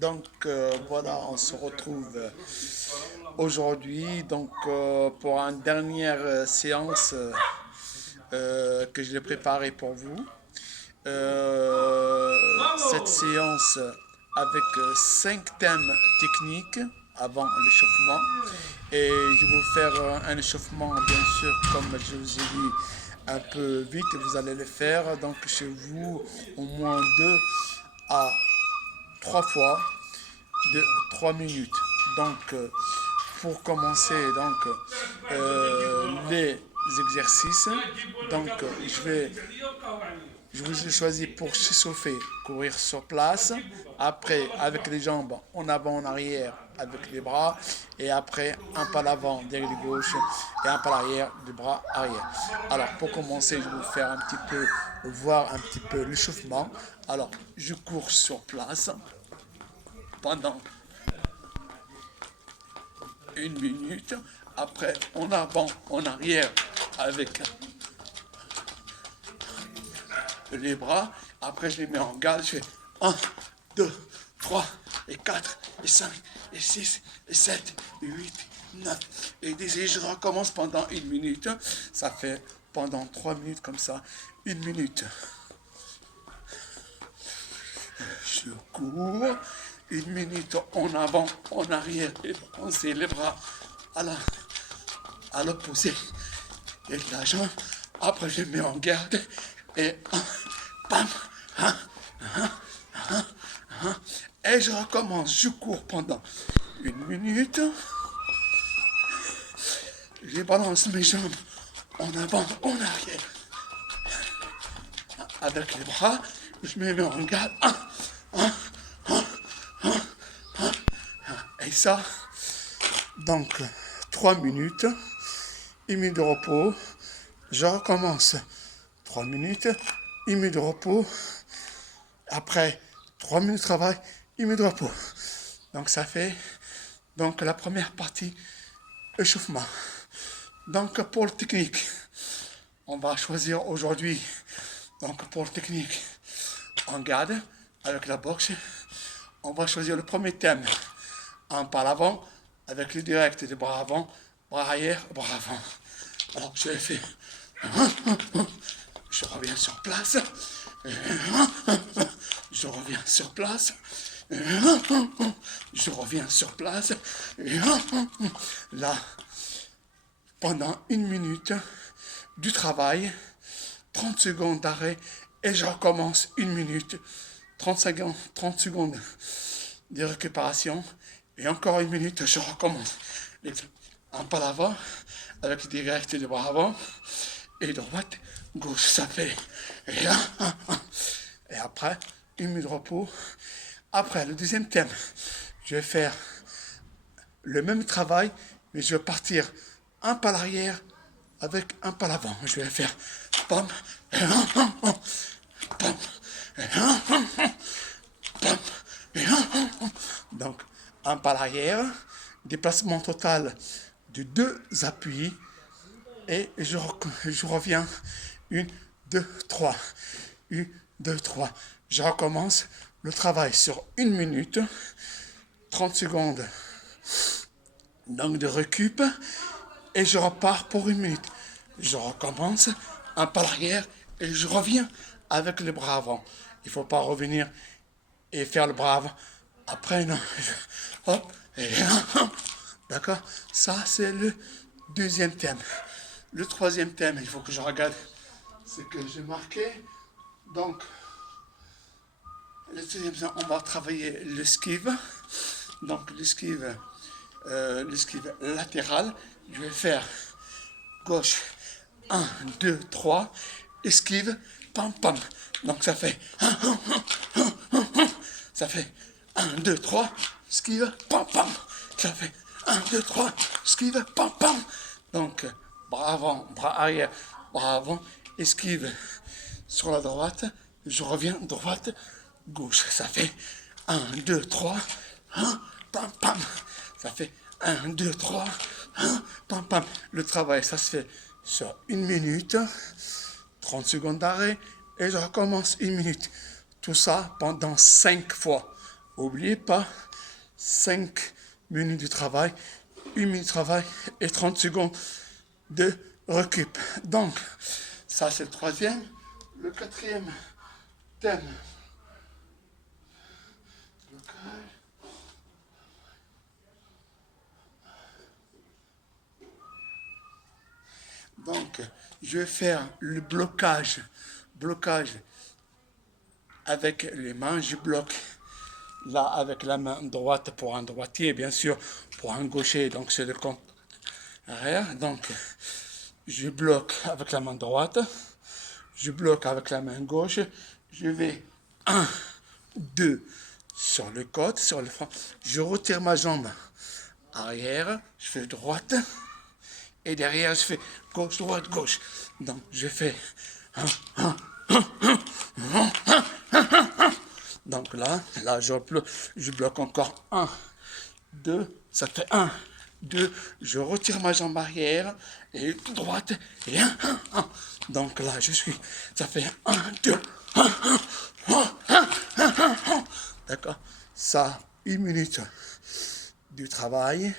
Donc voilà, on se retrouve aujourd'hui pour une dernière séance que je l'ai préparée pour vous. Cette séance avec 5 thèmes techniques avant l'échauffement. Et je vais vous faire un échauffement, bien sûr, comme je vous ai dit, un peu vite. Vous allez le faire donc chez vous au moins 2 à 3 fois de 3 minutes. Donc, pour commencer les exercices, je vous ai choisi pour s'échauffer, courir sur place. Après, avec les jambes en avant, en arrière, avec les bras. Et après, un pas l'avant, derrière les gauche, et un pas l'arrière, du bras arrière. Alors, pour commencer, je vais vous faire voir un petit peu l'échauffement. Alors, je cours sur place pendant 1 minute. Après, en avant, en arrière, avec les bras. Après, je les mets en garde. Je fais 1, 2, 3, et 4, et 5, et 6, et 7, et 8, 9, et 10. Et je recommence pendant 1 minute. Ça fait pendant 3 minutes comme ça. 1 minute. Je cours. 1 minute en avant, en arrière, et penser les bras à l'opposé et de la jambe. Après, je mets en garde et bam, hein, et je recommence. Je cours pendant 1 minute. Je balance mes jambes en avant, en arrière. Avec les bras, je me mets en garde. Et ça, donc 3 minutes. 1 minute de repos. Je recommence. 3 minutes. 1 minute de repos. Après 3 minutes de travail. 1 minute de repos. Donc ça fait la première partie échauffement. Donc pour le technique, on va choisir aujourd'hui. Donc pour le technique, en garde avec la boxe, on va choisir le premier thème. Un pas à l'avant avec le direct des bras avant, bras arrière, bras avant. Alors je le fais. Je reviens sur place. Je reviens sur place. Je reviens sur place. Là, pendant 1 minute du travail, 30 secondes d'arrêt et je recommence 1 minute, 30 secondes de récupération et encore 1 minute, je recommence. Un pas l'avant avec le direct de bras avant et droite, gauche, ça fait. Et après, 1 minute de repos. Après, le deuxième thème, je vais faire le même travail, mais je vais partir un pas à l'arrière avec un pas à l'avant. Je vais faire pam, pam, pam. Donc, un pas à l'arrière, déplacement total de 2 appuis, et je reviens. 1, 2, 3. 1, 2, 3. Je recommence le travail sur 1 minute, 30 secondes donc de récup, et je repars pour 1 minute. Je recommence un pas à l'arrière et je reviens avec les bras avant. Il ne faut pas revenir et faire le bras avant. Après, non. Hop, et d'accord. Ça, c'est le deuxième thème. Le troisième thème, il faut que je regarde ce que j'ai marqué. Donc, le deuxième thème, on va travailler l'esquive. Donc, l'esquive latérale. Je vais faire gauche 1, 2, 3. Esquive, pam, pam. Donc, ça fait 1, 2, 3. Esquive, pam, pam. Ça fait 1, 2, 3. Esquive, pam, pam. Donc, bras avant, bras arrière, bras avant. Esquive sur la droite. Je reviens droite, gauche. Ça fait 1, 2, 3. Pam, pam. Ça fait 1, 2, 3. Pam, pam. Le travail, ça se fait sur 1 minute. 30 secondes d'arrêt. Et je recommence 1 minute. Tout ça pendant 5 fois. N'oubliez pas, 5 minutes de travail, 1 minute de travail et 30 secondes de récup. Donc, ça c'est le troisième. Le quatrième thème. Donc, je vais faire le blocage. Blocage avec les mains, je bloque là avec la main droite pour un droitier, bien sûr, pour un gaucher, donc c'est le compte arrière. Donc, je bloque avec la main droite, je bloque avec la main gauche, je vais 1, 2 sur le côte, sur le front, je retire ma jambe arrière, je fais droite, et derrière je fais gauche, droite, gauche. Donc, je fais donc là je bloque encore 1, 2, ça fait 1, 2, je retire ma jambe arrière, et droite, et 1, 1. Donc là, ça fait 1, 2, d'accord. Ça, 1 minute du travail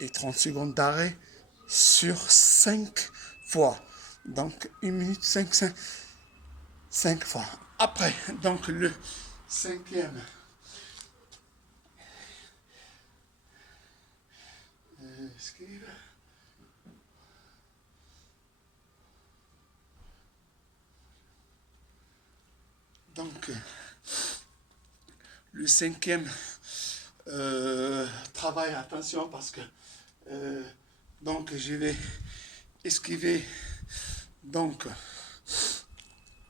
et 30 secondes d'arrêt sur 5 fois. Donc 1 minute, 5 fois. Après, donc le cinquième. Esquive. Donc, le cinquième travail, attention parce que donc je vais esquiver, donc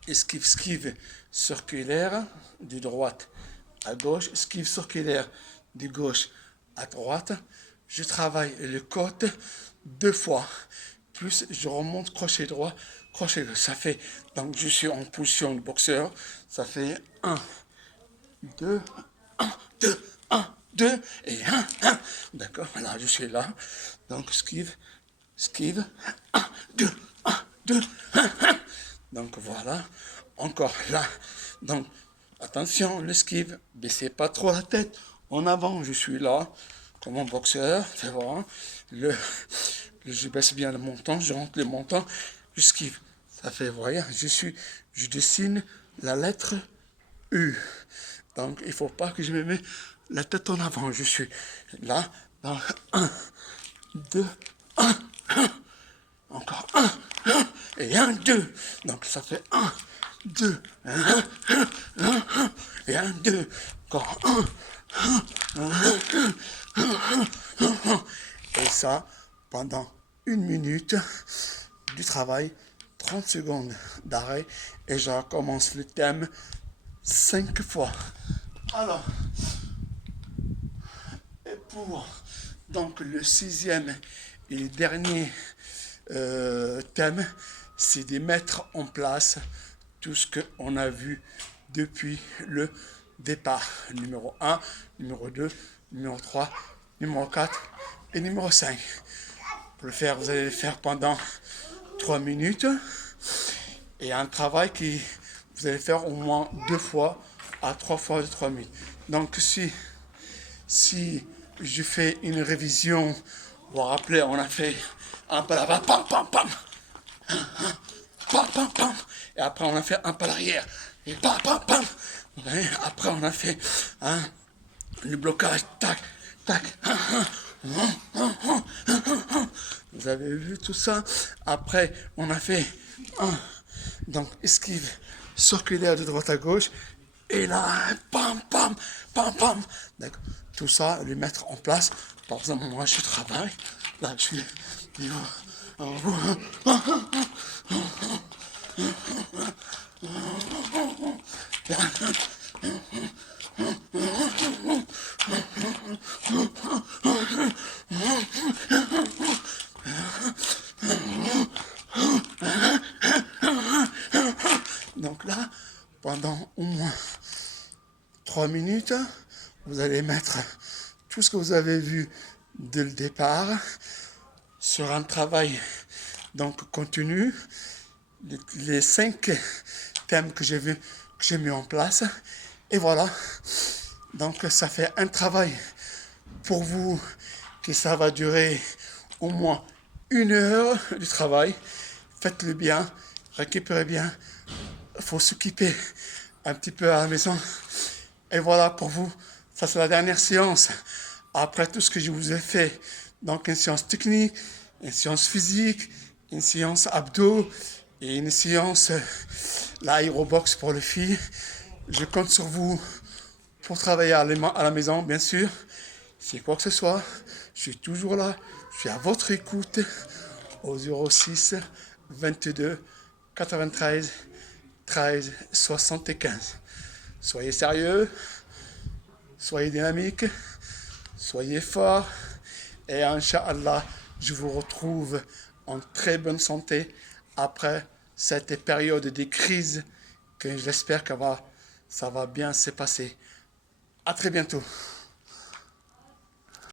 esquive circulaire de droite à gauche, esquive circulaire de gauche à droite. Je travaille le côte 2 fois, plus je remonte crochet droit, crochet gauche. Ça fait, donc je suis en position de boxeur, ça fait 1, 2, 1, 2, 1, 2 et 1, 1. D'accord, là je suis là, donc esquive, 1, 2, 1, 2, 1, 1. Donc voilà, encore là. Donc attention, l'esquive, baissez pas trop la tête. En avant, je suis là, comme un boxeur, tu vois. Je baisse bien le montant, je rentre le montant, j'esquive. Ça fait, vous voyez, je dessine la lettre U. Donc il ne faut pas que je me mette la tête en avant. Je suis là, dans 1, 2, 1, 1. Encore 1, 1, et 1, 2. Donc ça fait 1, 2, 1, 1, 1, et 1, 2. Encore 1, 1. Et ça, pendant 1 minute du travail, 30 secondes d'arrêt, et je recommence le thème 5 fois. Alors, et pour donc le sixième et dernier thème, c'est de mettre en place tout ce qu'on a vu depuis le départ. Numéro 1, numéro 2, numéro 3, numéro 4 et numéro 5. Pour le faire, vous allez le faire pendant 3 minutes. Et un travail qui vous allez faire au moins 2 fois à 3 fois de 3 minutes. Donc si je fais une révision, vous vous rappelez, on a fait un pas là-bas, pam, pam, pam, pam, pam, pam, et après on a fait un pas l'arrière, et pam, pam, pam, et après on a fait le blocage, tac, tac, vous avez vu tout ça. Après on a fait donc esquive circulaire de droite à gauche, et là, pam, pam, pam, pam. D'accord. Tout ça, le mettre en place. Par exemple, moi, je travaille. Là, je suis. Donc là, pendant au moins 3 minutes, vous allez mettre tout ce que vous avez vu dès le départ sur un travail donc continu, les 5 thèmes que j'ai mis en place, et voilà, Donc ça fait un travail pour vous que ça va durer au moins 1 heure du travail. Faites-le bien, récupérez bien. Il faut s'occuper un petit peu à la maison. Et voilà pour vous, ça c'est la dernière séance. Après tout ce que je vous ai fait, donc une séance technique, une séance physique, une séance abdos et une séance l'aérobox pour les filles. Je compte sur vous pour travailler à la maison, bien sûr. Si quoi que ce soit, je suis toujours là. Je suis à votre écoute au 06 22 93 13 75. Soyez sérieux, soyez dynamique, soyez fort et Inch'Allah, je vous retrouve en très bonne santé après cette période de crise que j'espère que ça va bien se passer. À très bientôt.